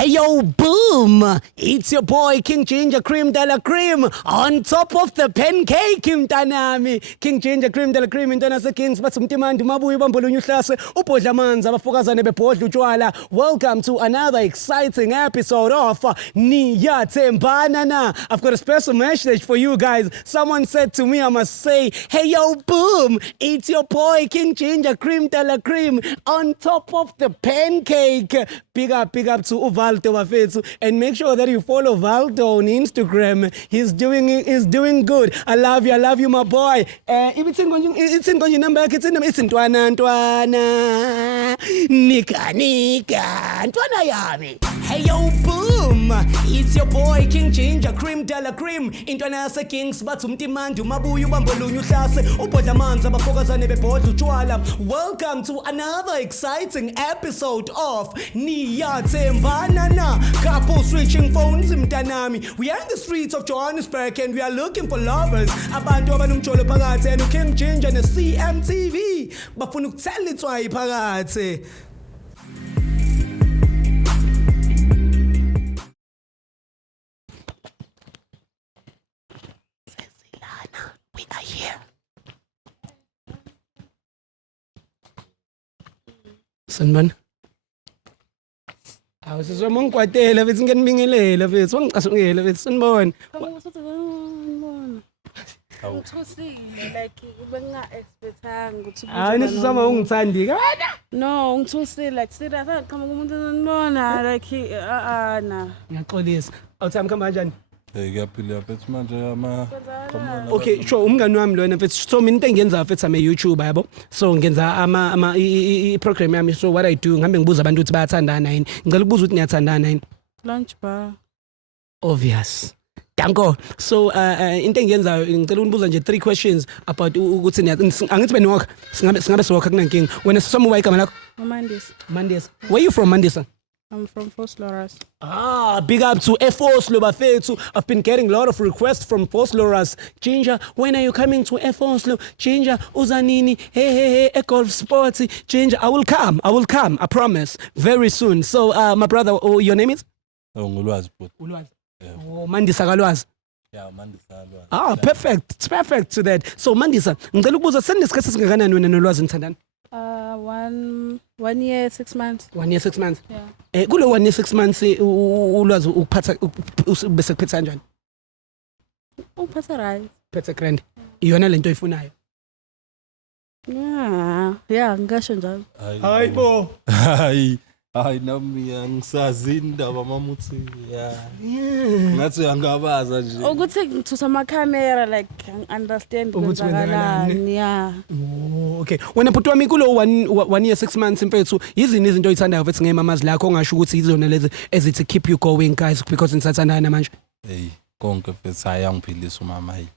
Hey yo, boom! It's your boy King Ginger Cream de la Cream on top of the pancake mntanami. King Ginger Cream de la Cream intwana se-Kings bathi umtimandi mabuye bambolunya uhlase ubhodla amanzi abafokazane bebhodla utshwala. Welcome to another exciting episode of Niyathembana Na. I've got a special message for you guys. Someone said to me I must say, hey yo, boom! It's your boy King Ginger Cream de la Cream on top of the pancake. Big up to Valdo Wafetsu, and make sure that you follow Valdo on Instagram. He's doing good. I love you, my boy. It's in number. It's in Ntwana Ntwana yami. Hey yo, boom! It's your boy King Ginger Cream de la Cream. Intwana se-Kings bathi umtimandi mabuye bambolunya uhlase ubhodla amanzi abafokazane bebhodla utshwala. Welcome to another exciting episode of Niyathembana Na. Couple switching phones mntanami. We are in the streets of Johannesburg and we are looking for lovers. Abantu abanumjolo phakathi and King Ginger ne CMTV bafuna ukuthela itswayi phakathi. We are here. Sanban. Awusizoma ngikwatela bethi ngenibingelela bethi wangicasungela bethi sanibona. Like benga expectanga ukuthi nisizama ungithandi kana? No, ngithusile like serious qhamuka umuntu onibona like na. Ngiyaxolisa. Awuthami khamba kanjani? Ngiyaphila mfethu manje Okay, sure, umngani wami lona mfethu. So mina into engiyenza mfethu I'm a YouTuber yabo. So ngenza i-program yami. So what I do ngihambe ngibuza abantu ukuthi bayathandana yini. Ngicela ukubuza ukuthi niyathandana yini. Lunch bar. Obvious. Danko. So into engiyenzayo ngicela unibuza nje 3 questions about ukuthi angithi benokha singabe siwakha kunankinga. Wena sisoma igama lakho? Mandisa. Where you from Mandisa? I'm from Foslorus. Big up to F4 bafethu. I've been getting a lot of requests from Foslorus. Ginger, when are you coming to F4? Ginger, uzanini, hey, golf sports. Ginger, I will come, I promise, very soon. So, my brother, your name is? Ngulwazi. Oh, Mandisa kalwazi. Yeah, Mandisa kalwazi. Perfect. It's perfect to that. So, Mandisa, ngicela ukubuza senisikhathi singakanani wena nolwazi nithandana? 1 year 6 months. 1 year 6 months. Yeah. Kulo 1 year 6 months ulwazi ukuphatha bese kuphetha kanjani? Uphatha right. Phethe grand. Iyona lento oyifunayo. Yeah, ngisho njalo. Hayibo. Hayi nami angisazi indaba mamuthi. Yeah. Ngathi angabaza nje. Ukuthi ngithusa ama camera like understand kwenzakalani. Yeah. Okay. Wena bhuti wami kulo 1 year 6 months mfethu yizini izinto oyithandayo mfethu ngemamazi lakho ongasho ukuthi izona lezi ezithi keep you going guys because nisathandana manje. Hey, konke mfethu ayangiphilisa umama hayi.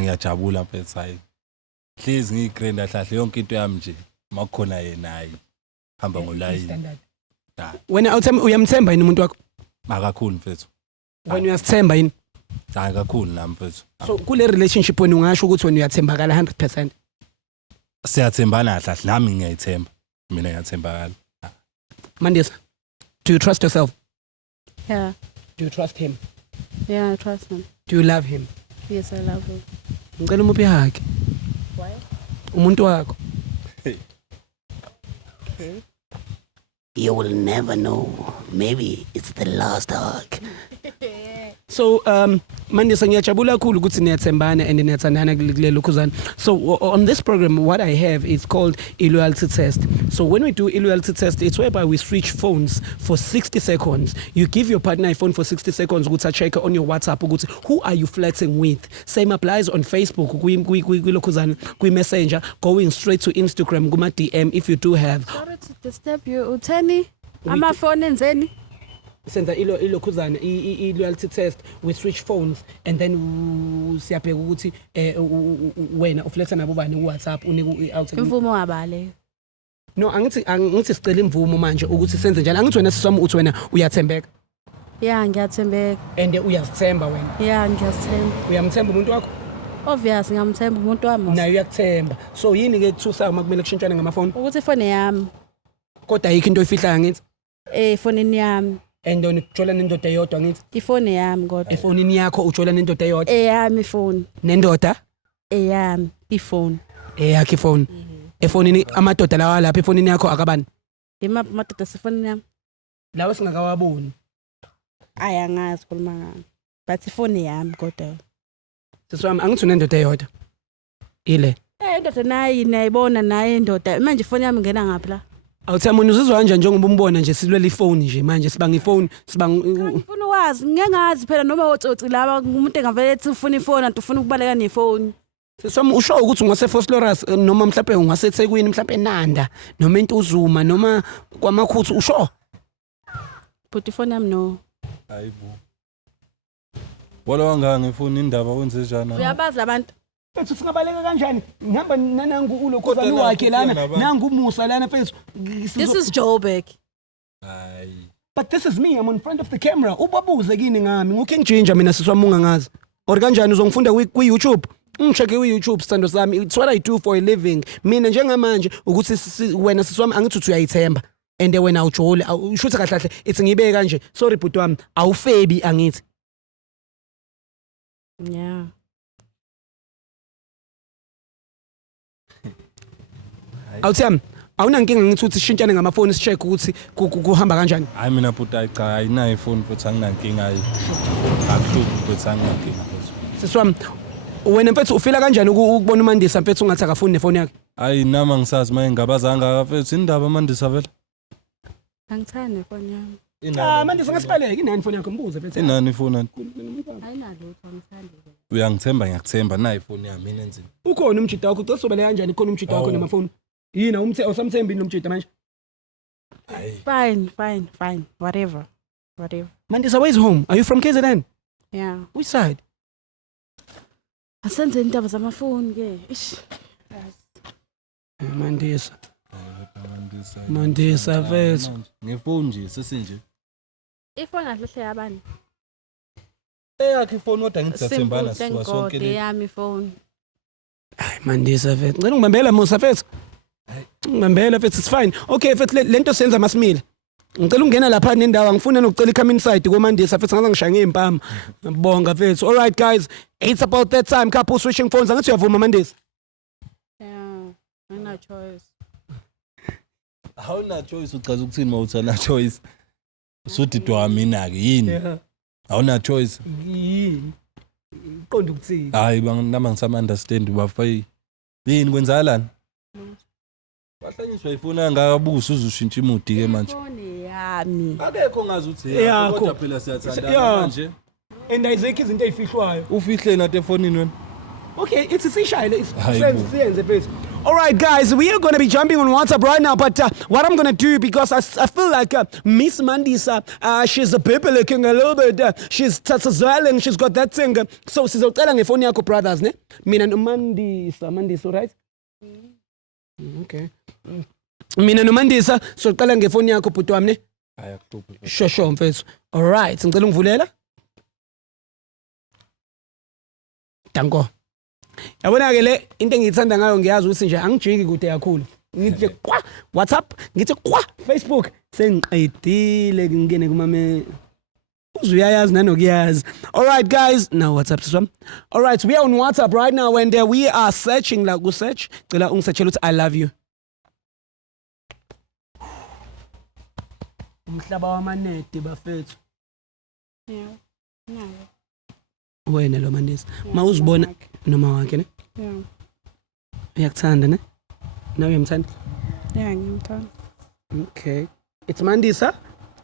Ngiyajabula mfethu hayi. Please ngiyigranda hlahle yonke into yami nje makukhona yena hayi. Hamba ngolayini. Wena awuthemba uyamthemba yini umuntu wakho? Akakhulu mfethu. Wena uyasithemba yini? Hayi kakhulu nami mfethu. So kule relationship wena ungasho ukuthi wena uyathembakala 100%. Siyathembana hlahle nami ngiyayithemba. Mina ngiyathembakala. Mandisa, do you trust yourself? Yeah. Do you trust him? Yeah, I trust him. Do you love him? Yes, I love him. Ngicela umuphi haki. Why? Umuntu wakho. Okay. You will never know. Maybe it's the last hug. So Mandisa ngiyajabula kakhulu ukuthi niyathembana and niyathandana kulelo khuzana. So on this program what I have is called a loyalty test. So when we do a loyalty test it's whereby we switch phones for 60 seconds. You give your partner a phone for 60 seconds ukuthi check on your WhatsApp ukuthi who are you flirting with. Same applies on Facebook kulokhuzana Messenger, going straight to Instagram kuma DM if you do have. Sorry to disturb you. Utheni ama phone enzeni? Senza ilokhuzana i-loyalty test we switch phones and then siyabheka ukuthi wena uflexa nabo bani ku-WhatsApp unika out imvumo wabale. No angithi sicela imvumo manje ukuthi senze njalo angithi wena sisoma uthi wena uyathembeka. Yeah, ngiyathembeka. And uyazithemba wena. Yeah, ngiyazithemba. Uyamthemba umuntu wakho? Obvious ngamthemba umuntu wami. Nayo uyakuthemba. So yini ke kuthusa uma kumele kushintshane ngamafoni? Ukuthi ifone yami. Kodwa ayikho into oyifihlayo ngithi. Efonini yami. And ujola nendoda eyodwa ngithi Ifoni yami kodwa. efonini yakho ujola nendoda eyodwa Eyami ifoni. nendoda Eyami ifoni. eyakhe ifoni efonini amadoda lawa lapha efonini yakho akabani Imaphi madoda sifoni yami? lawa singakawaboni Ayangazi khuluma ngami. But ifoni yami kodwa. siswami angithi unendoda eyodwa ile Indoda nayi nayibona naye indoda. Manje ifoni yami ngena ngaphi la? awuthamuni uzizwa kanjani njengoba umbona nje silwela ifoni nje manje sibanga ifoni Ngifuna ukwazi, ngeke ngazi phela noma otsotsi laba umuntu engavele ethi ufuna ifoni anti ufuna ukubaleka nefoni. siswami usho ukuthi ungase Phosphorus noma mhlawumbe ungase eThekwini mhlawumbe eNanda noma eNtuzuma noma kwaMakhuthu usho But ifoni yami no. Hayibo. Wala wanga ngifuna indaba wenze njani? Uyabazi abantu. Mfethu singabaleka kanjani ngihamba nanangu ulokhozana wakhe lana nangu Musa lana mfethu This is Joburg. Hayi. but this is me I'm in front of the camera ubabuze kini ngami nguking ginger mina siswami ungangazi or kanjani uzongifunda ku YouTube ungicheke ku YouTube sithando sami it's what I do for a living mina njengamanje ukuthi wena siswami angithi uthi uyayithemba and wena ujole ushuthe kahle kahle it's ngibeke kanje sorry bhuti wami awufebi angithi Yeah. awuthami awunankinga ngithi uthi shintshane ngamafoni sicheck ukuthi kuhamba kanjani Hayi mina bhuti cha ayinayo ifoni futhi anginankinga ayi. Akuhluphi futhi anginankinga futhi. siswami wena mfethu ufila kanjani ukubona uMandisa mfethu ungathi akafuni nefoni yakhe Hayi nama ngisazi maye ngabazanga futhi indaba mandisa vele. Angithandi ifoni yami. Mandisa ngasibaleke inani ifoni yakho mbuze mfethu Inani ifoni? Ayinalutho angithandi. Uyangithemba ngiyakuthemba na ifoni yami mina enzini. ukhona umjida wakho ucela sobele kanjani khona umjida wakho namafoni yina usamthembi nomjida manje Fine. Whatever. Mandisa where's home are you from KZN Yeah. which side Asenze indaba zamafoni ke. Ish. Mandisa mfethu Ngefoni nje sesinje. Ifoni ahle yabani? Eyakhe ifoni kodwa ngithi siyathembana Thank siwa God, sonke le. eyami ifoni. Mandisa mfethu ngicela ungibambela Musa mfethu ngibambela mfethu it's fine okay mfethu lento senza masimile ngicela ungena lapha nendawo angifuna nokucela come inside koMandisa mfethu ngaze ngishaya ngempama ngibonga mfethu all right guys it's about that time couple switching phones angathi uyavuma Mandisa Yeah. No choice. Awuna choice uchaza ukuthini mawuthana choice. Usudidwa mina ke yini? Awuna choice. yini qonda ukuthini Hayi nama ngisama understand bafay. Yini kwenzakalani? Bahlanyiswa ifoni angakabusa uzushintsha imudi ke manje. Ifoni yami. Akekho ngazi uthi Eyakho. kodwa phela siyathanda Yeah. manje. and ayizekho izinto ezifihlwayo Ufihle nathi efonini wena. okay it's sishayile Hayibo. siyenze mfethu all right guys we are going to be jumping on WhatsApp right now but what I'm going to do because I feel like Miss Mandisa she's a baby looking a little bit she's tatsazwaling she's got that thing so sizocela ngefoni yakho brothers ne mina noMandisa right okay mina noMandisa socela ngefoni yakho bhuti wami ne Hayi akuhluphi. shosho mfethu all right ngicela ungivulela danko yabona ke le into engiyithanda ngayo ngiyazi ukuthi nje angijiki kude kakhulu ngithi kwa WhatsApp ngithi kwa Facebook sengiqedile ngingene kumame uzuyayazi nanokuyazi all right guys now WhatsApp siswami all right we are on WhatsApp right now and we are searching like go search cela ungisearchela ukuthi I love you umhlaba wamanede bafethu Yeah. No. wena lo Mandisa mawuzibona noma wakhe ne Yeah. uyakuthanda ne nawe uyamthanda Yeah, ngimthanda. okay it's Mandisa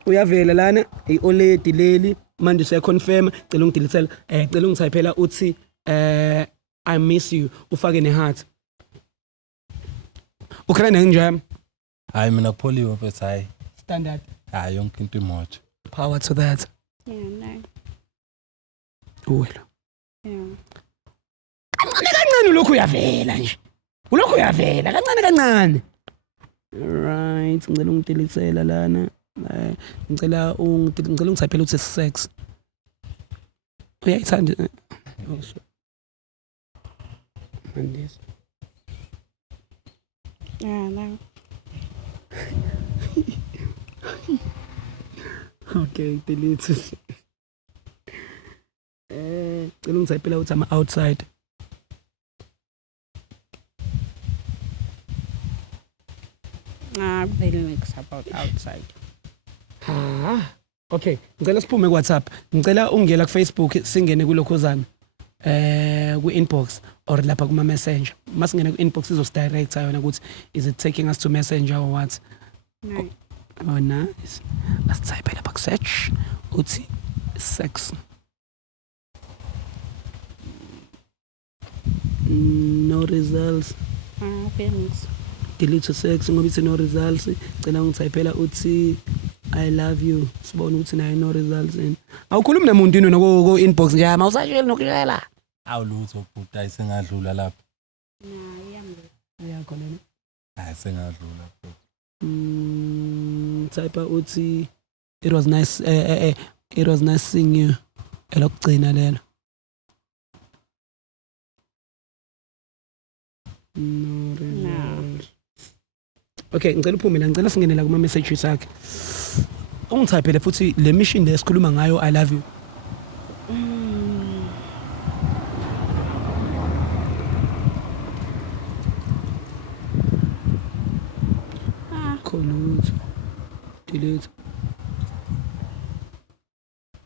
uyavela lana ioledi leli Mandisa uyaconfirm cela ungidilithela cela ungithayiphela uthi I miss you ufake neheart ukhona njani Hayi mina kupholiwe mfethu hayi. standard Hayi yonke into imoja. power to that Yeah, no. uwela Yeah. kancane lokho uyavela nje ulokho uyavela kancane right ngicela ungidilithela lana ngicela ungithayiphela uthi sex uyayithanda Mandisa Yeah, no. Okay, delete. Cela ungitypela uthi ama outside. Very mix about outside. Okay, ngicela siphume ku-WhatsApp. Ngicela ungena ku-Facebook singene kulokhuzana. Ku-inbox or lapha kuma messenger. Masingena ku-inbox izosidirecta yona ukuthi is it taking us to messenger or what? No. Oh nice. Asithype lapha ku-search uthi sex. No results. Very mix. Delete sex ngoba ithi no results. Cela ungithypela uthi I love you. Sibona ukuthi nayo no results in. Awukhulumi nomuntu yini ko inbox nje mawusashela nokushela. Awulutho bhuti ayisengadlula lapha. Yakho lena. Ayisengadlula bhuti. Type uthi it was nice it was nice seeing you. Elokugcina lelo. No results. Okay, ngicela uphume la ngicela singene la kuma messages akhe. Ungithypele futhi le mission le sikhuluma ngayo I love you. Khona delete.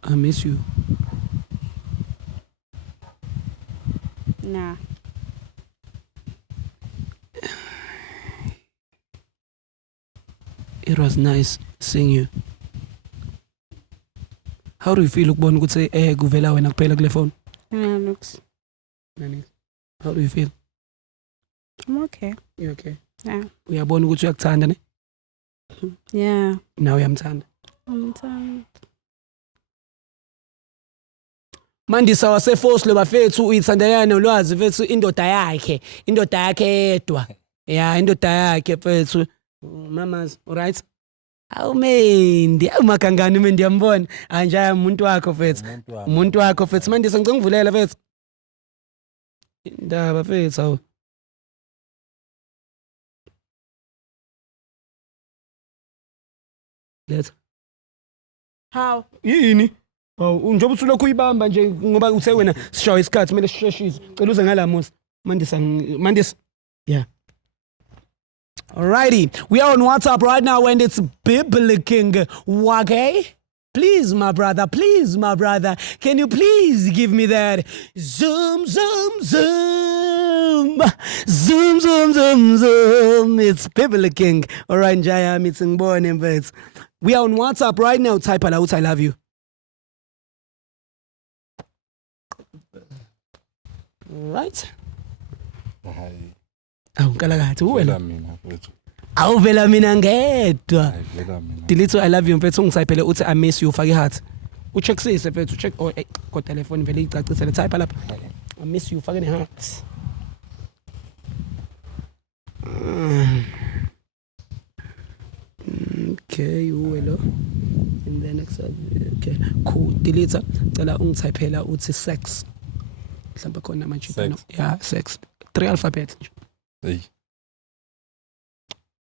I miss you. Nah. It was nice seeing you. How do you feel ukubona ukuthi kuvela wena kuphela kule phone? Looks. Nani? How do you feel? I'm okay. You okay? Yeah. Uyabona ukuthi uyakuthanda ne? Yeah. Now uyamthanda. I'm tired. Mandisa wasefoslo bafethu uyithandayana ulwazi fethu indoda yakhe edwa. Yeah, indoda yakhe fethu. Mamas, alright? Awumendi, awumakangani umendi yambona. Anjaya umuntu wakho fethu. Umuntu wakho fethu Mandisa ngicela ngivulela fethu. Indaba fethu awu. Let's. How? Yini? Oh, njengoba usulokhu uyibamba nje ngoba uthe wena sishawa isikhathi kumele sisheshise. Cela uze ngala Musa. Mandisa. Yeah. Alrighty, we are on WhatsApp right now and it's Bibliking. Okay? Please, my brother, can you please give me that? Zoom, zoom, zoom. Zoom, zoom, zoom, zoom. It's Bibliking. Alright, Jaya, meeting born in bed. We are on WhatsApp right now. Type out, I love you. Right? Awukalakathi uwena. Awuvela mina ngedwa. Delete I love you mfethu ungitypele uthi I miss you ufake heart. Uchecksise mfethu check ko telephone vele icacisele type lapha. I miss you ufake ne heart. Okay, uwelo. And then next okay, cool. Delete cela ungitypela uthi sex. Mhlawumbe khona manje no. Yeah, sex. 3 alphabets nje. Hey.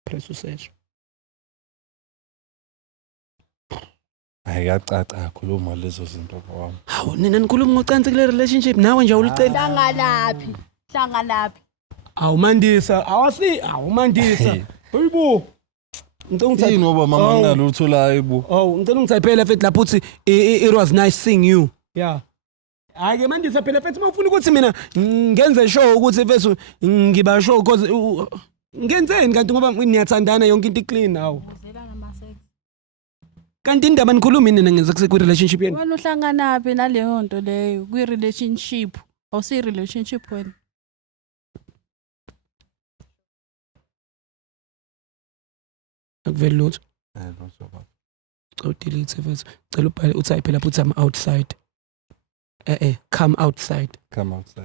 Press search. Ayacaca khuluma lezo zinto kwami. Hawu nina nikhuluma ngocansi kule relationship nawe nje awulicela. Hlangalaphi. Awu Mandisa, awu Mandisa. Hayibo. Ngicela ungithathini ngoba mama nginalutho la hayibo. Oh, ngicela ungithaphela futhi lapho uthi it was nice seeing you. Yeah. Hayi ke Mandisa phela futhi mawufuna ukuthi mina ngenze show ukuthi fethu ngiba show because ngenzeni kanti ngoba niyathandana yonke into clean nawo. Kanti indaba nikhuluma nina ngenza kuse relationship yenu. Wena uhlanganaphi naleyo nto leyo kwi relationship? Awusi relationship wena. Akuveli lutho. Delete fethu. Cela ubhale utype lapho uthi I'm outside. Come outside.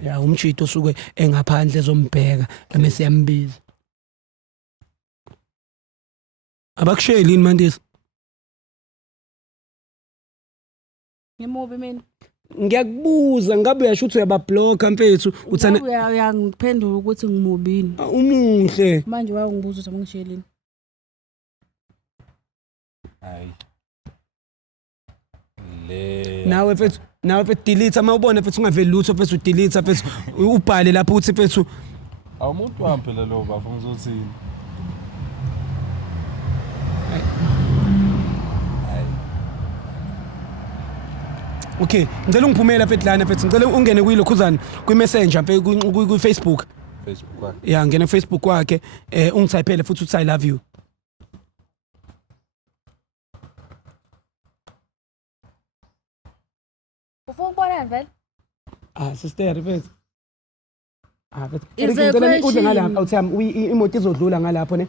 Yeah, umchito osuke engaphandle ezombheka bese yambiza. Abakusheli yini Mandisa? Ngimubi mina. Ngiyakubuza ngabe uyasho ukuthi uyabablock mfethu uthana uyangiphendula ukuthi ngimubini. Umuhle. Manje wayangibuza ukuthi ngishiyelini. Hayi. le nawe mfethu delete mawubona mfethu ungaveli lutho mfethu delete mfethu ubhale lapho uthi mfethu awumuntu wami phela lo baba ngizothini okay ngicela ungiphumela mfethu lana mfethu ngicela ungene kuyilokhuzana kwi-messenger ku-Facebook kwakhe ya ngene Facebook kwakhe ungithayiphele futhi uthi I love you ufuna ukubona vele sister mfethu mfethu Is a ngicela udle ngalapha question. awuthi imoto izodlula ngalapho ne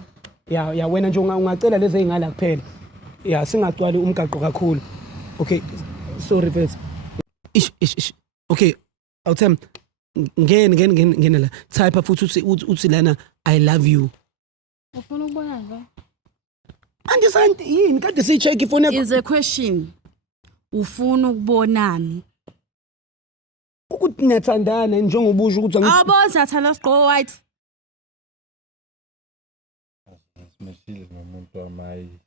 ya wena nje ungacela lezi ezingala kuphela ya singagcwali umgaqo kakhulu okay sorry mfethu ish okay awuthi ngene la type futhi uthi lana I love you ufuna ukubona vele andisanti yini kade sicheck ifone yakho is a question ufuna ukubonani ukuthi niyathandana njengoba usho ukuthi abona thana sigqo white simeshile nomuntu wamayi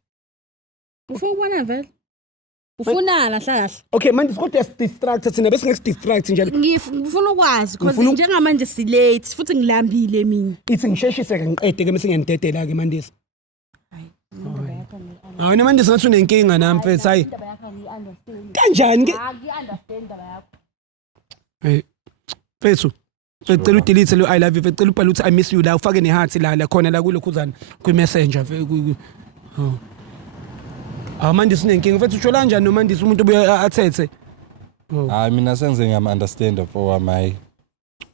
ufuna ukubona vele ufunana hlala okay manje sikodwa distract thina bese ngeke nje ngifuna ukwazi because njengamanje si late futhi ngilambile mina ithi ngisheshise ke ngiqede ke bese ngiyanidedela ke mandisi hayi namandisi ngathi unenkinga nami mfethu hayi kanjani ke understand ndaba yakho hey mfethu cela udelete lo I love you cela ubhale uthi I miss you la ufake neheart la khona la kulokhuzana kwi-messenger manje sinenkinga mfethu utsho kanjani nomandisi umuntu obuye athethe hayi mina sengize ngiyam-understand for wamayi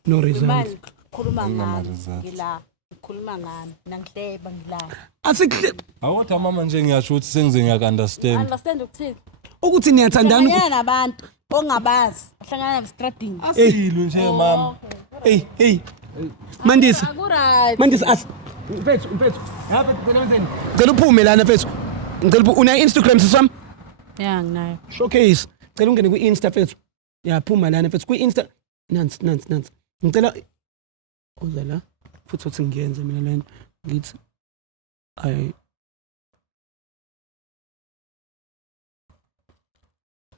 no result khuluma ngani ngila khuluma ngani nangihleba ngilala asikhle awuthi mama nje ngiyasho ukuthi sengize ngiyak-understand understand ukuthini ukuthi niyathandana hlangana nabantu ongabazi hlangana estradini asilu nje mama hey mandisi akuright mandisi mfethu yapha cela uphume lana mfethu ngicela una Instagram sisam ya nginayo showcase cela ungene ku-Insta mfethu yaphuma lana mfethu kwi-Insta nansi ngicela uza la futhi uthi ngiyenze mina lento ngithi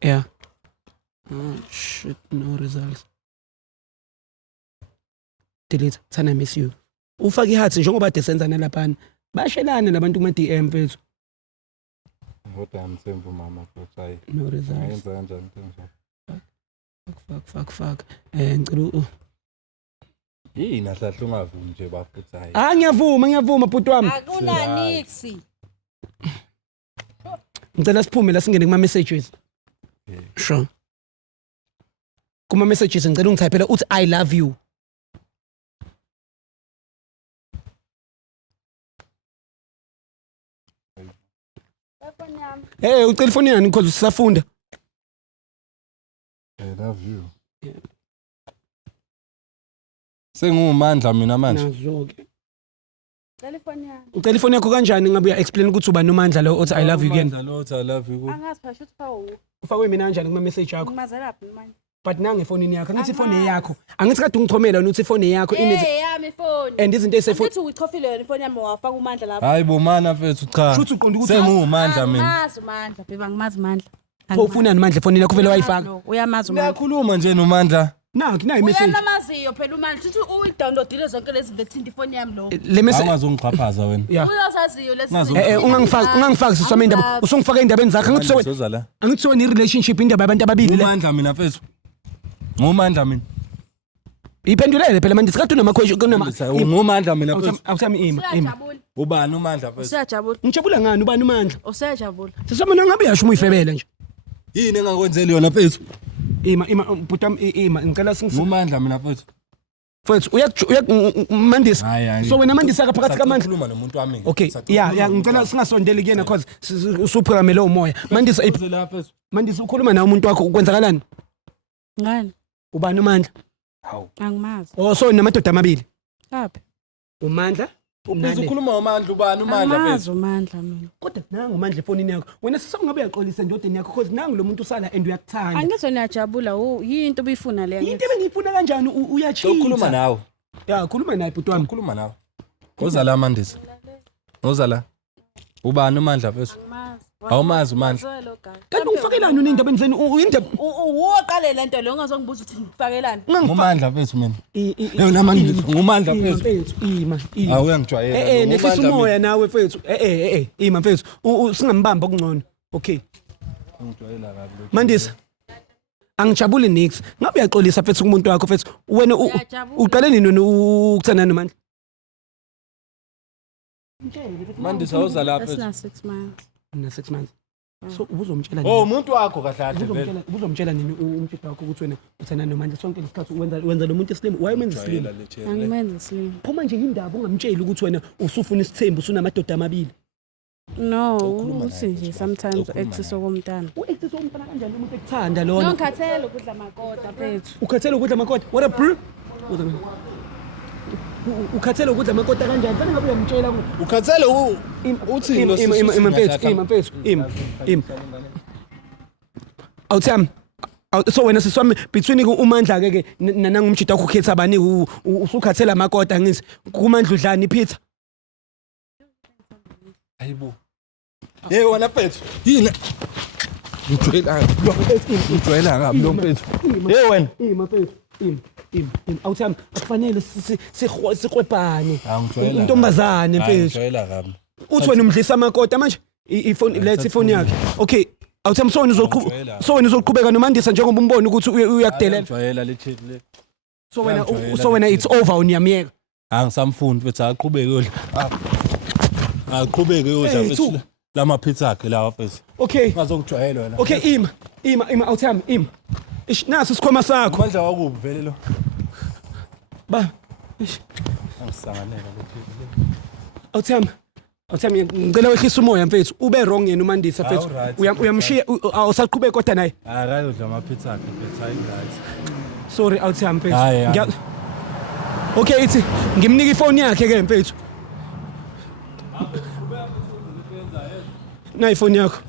yeah shit no results delete thana miss you ufake iheart njengoba desenzana laphana bashelana nabantu kuma-DM mfethu kodwa yamthemba mama futhi hayi no results ayenza kanjani nje fuck ngicela yini ahlahla ungavumi nje bafuthi hayi ngiyavuma bhuti wami akunaniksi ngicela siphume la singene kuma-messages sure kuma-messages ngicela ungithayiphela uthi I love you ucela ifoni yani because sisafunda I love you sengiwumandla mina manje nazo-ke telefoni yami ucela ifoni yakho kanjani ngabe uya-explain ukuthi uba nomandla lo othi I love you again Umandla lo othi I love you angazi phela ukuthi fawo ufakwe mina kanjani kuma-message yakho umazelaphi manje but nange efonini yakho angithi ifoni yakho angithi kade ungichomela wena uthi ifoni yakho yami ifoni and izinto ey'sefoni uthi uyichofile yona ifoni yami wafaka umandla lapho hayi bomana mfethu cha Shuthi uqonda ukuthi sengiwumandla mina angimazi umandla beba ngimazi umandla pho ufunani mandla efonini yakho vele wayifaka uyamazi umandla uyakhuluma nje nomandla nakho nayo imessage uyanamaziyo phela umandla uthi uyidownloadile zonke lezi vethinta ifoni yami lo le message angazungiqhaphaza wena uyazaziyo lezi ungangifaki siswami indaba usungifaka endabeni zakho angithi wena i-relationship indaba yabantu ababili le umandla mina mfethu ngumandla mina iphendulele phela manje sikade ngumandla mina mfethu awusami ima ubani umandla mfethu usiyajabula ngijabula ngani ubani umandla usiyajabula siswami nangabe yasho umuyifebele nje yini engakwenzeli yona mfethu ima bhutam ima ngicela ngumandla mina mfethu mfethu mandisa so wena mandisa ka phakathi kamandla khuluma nomuntu wami okay ya ngicela singasondeli kuyena cause usuphukamele umoya mandisa ukhuluma nawe umuntu wakho ukwenzakalani ngani ubani umandla angimazi so namadoda amabili laphi umandla ubhiza ukhuluma ngomandla ubani umandla angimazi umandla mina kodwa nangu umandla efonini yakho wena sesungabe uyaxolisa endodeni yakho cause nangu lo muntu usala and uyakuthanda angithi niyajabula yinto obuyifuna le into ebengiyifuna kanjani uyachitha ukhuluma nawe ya khuluma naye bhuti wami ukhuluma nawe ngoza la mandisa ngoza la ubani umandla mfethu Awumazi uMandla. Kanti ungifakelani unindaba endleni indaba Uwoqale lento lo ungazongibuza ukuthi ngifakelani. Ngumandla mfethu mina. Yona manje ngumandla mfethu. mfethu ima. Awuyangijwayela. Nehlisa umoya nawe mfethu. Ima mfethu. Singambamba okungcono. Okay. Ngijwayela kabi. Mandisa. Angijabuli nix. Ngabe uyaxolisa mfethu kumuntu wakho mfethu. Wena uqale nini ukuthana noMandla? Mandisa awuza lapha That's mfethu. not 6 months. Na 6 months. So ubuzomtshela Oh umuntu wakho kahle vele. ubuzomtshela nini umtshela wakho ukuthi wena uthana noMandla sonke lesikhathi wenza lo muntu slim. Why umenza slim? Angimenza slim. Phuma nje indaba ungamtsheli ukuthi wena usufuna isithembu usunamadoda amabili. No, usinje sometimes u-access okomntana. U-access womfana kanjani umuntu ekuthanda lona? Ngikhathele ukudla makota mfethu. Ukhathele ukudla amakota. What a bro. Ukhathele ukudla amakota kanjani? Fanele ngabe uyamtshela Ukhathele uthi ima mfethu. Awuthami. So wena siswami between uMandla ke nanangumjida wakho ukhetha bani usukhathela amakota ngithi kuMandla udlani Peter. Hayibo. Hey wena mfethu. Yini? Ngijwayela ngapi lo mfethu? Hey wena. Ima mfethu. Awuthami akufanele sikwebhane. Intombazane mfethu. Ngijwayela ngapi. Uthi wena umdlisa amakota manje ifone let's ifone yakhe. Okay. Awuthami so wena uzoqhubeka noMandisa njengoba umbona ukuthi uyakudelela. Ngijwayela le chat le. So wena it's over uniyamiyeka. Angisamfundi mfethu aqhubeke yodla. Aqhubeke yodla mfethu. Lama pizza akhe lawa mfethu. Okay. Ngazongijwayela wena. Okay ima awuthami ima. Nasi isikhoma sakho. Amandla wakubi vele lo. Ba. Angisanganela lo. Awuthami ngicela wehlisa umoya mfethu ube wrong yena uMandisa mfethu uyamshiya awusaqhubeka kodwa naye Akayodla ama pizza akhe mfethu hayi right. Sorry awuthami mfethu Okay ithi ngimnika ifone yakhe ke mfethu na ifone yakho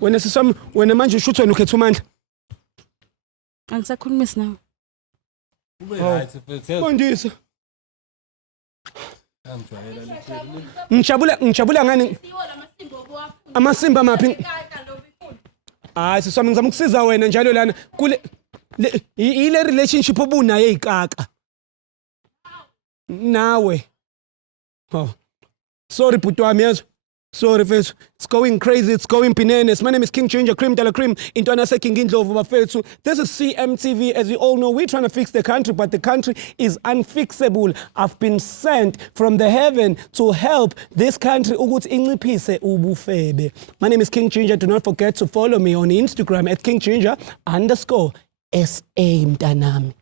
wena sisami wena manje usho ukuthi wena ukhetha uMandla Angisakhulumisi nawe. Ube right mfethu. Mandisa ngijabula ngani amasimba maphi hayi siswami ngizama ukusiza wena njalo lana kule ile relationship obunayo ezikaka nawe sorry bhuti wami yazo sorry mfethu it's going crazy it's going bananas my name is King Ginger Cream Dala Cream intwana seking indlovu bafethu this is CMTV as you all know we're trying to fix the country but the country is unfixable I've been sent from the heaven to help this country ukuthi inciphise ubufebe my name is King Ginger do not forget to follow me on Instagram at @KingGinger_SA mntanami